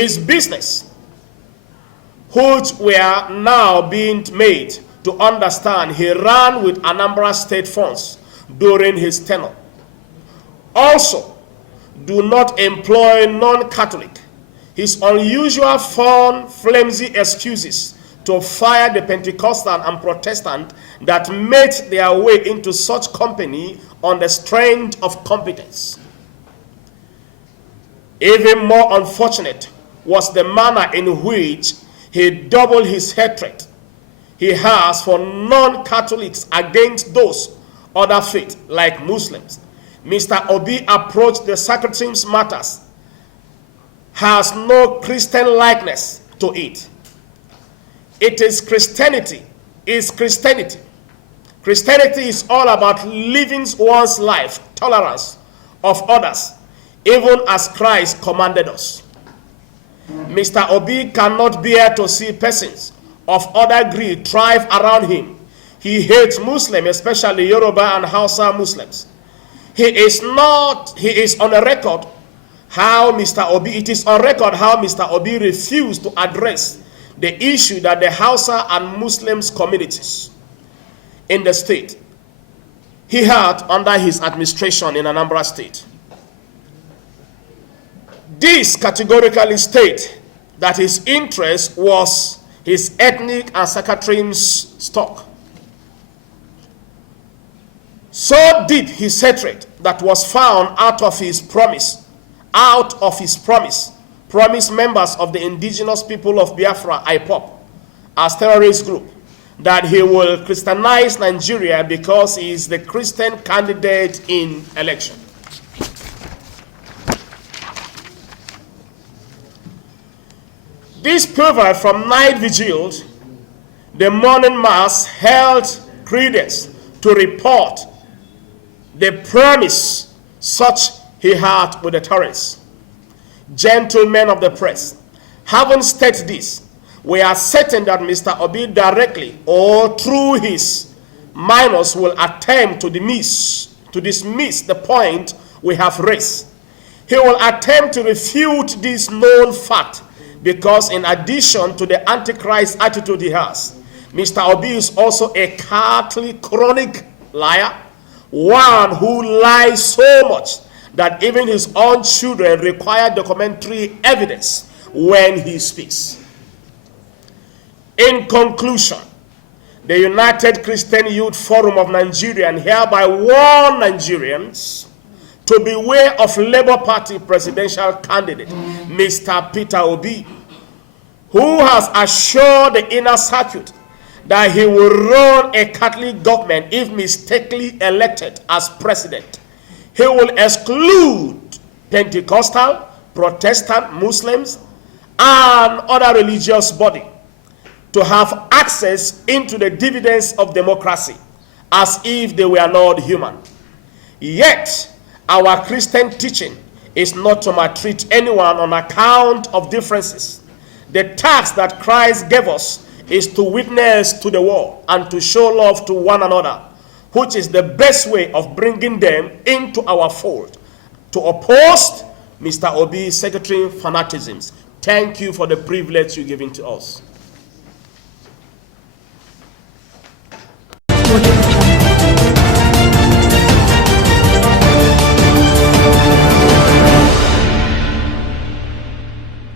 His business, which were now being made to understand, he ran with Anambra State funds during his tenure. Also, do not employ non-Catholic. His unusual fun, flimsy excuses to fire the Pentecostal and Protestant that made their way into such company on the strength of competence. Even more unfortunate was the manner in which he doubled his hatred he has for non-Catholics against those other faiths like Muslims. Mr. Obi approached the Secretary's matters has no Christian likeness to it. It is Christianity. Christianity is all about living one's life, tolerance of others, even as Christ commanded us. Mr. Obi cannot bear to see persons of other creed thrive around him. He hates Muslims, especially Yoruba and Hausa Muslims. It is on record how Mr. Obi refused to address the issue that the Hausa and Muslims communities in the state he had under his administration in Anambra State. This categorically state that his interest was his ethnic and sectarian's stock. So deep his hatred that was found out of his promise members of the indigenous people of Biafra, IPOB, as terrorist group, that he will Christianize Nigeria because he is the Christian candidate in election. This proved from night vigils, the morning mass held credence to report the promise such he had with the terrorists. Gentlemen of the press, having stated this, we are certain that Mr. Obi directly or through his minors will attempt to dismiss the point we have raised. He will attempt to refute this known fact because in addition to the Antichrist attitude he has, Mr. Obi is also a Catholic chronic liar, one who lies so much that even his own children require documentary evidence when he speaks. In conclusion, the United Christian Youth Forum of Nigeria hereby warn Nigerians to beware of Labour Party presidential candidate, Mr. Peter Obi, who has assured the inner circuit that he will run a Catholic government if mistakenly elected as president. He will exclude Pentecostal, Protestant, Muslims, and other religious bodies to have access into the dividends of democracy as if they were not human. Yet, our Christian teaching is not to maltreat anyone on account of differences. The task that Christ gave us is to witness to the world and to show love to one another, which is the best way of bringing them into our fold, to oppose Mr. Obi's sectarian fanaticisms. Thank you for the privilege you're giving to us.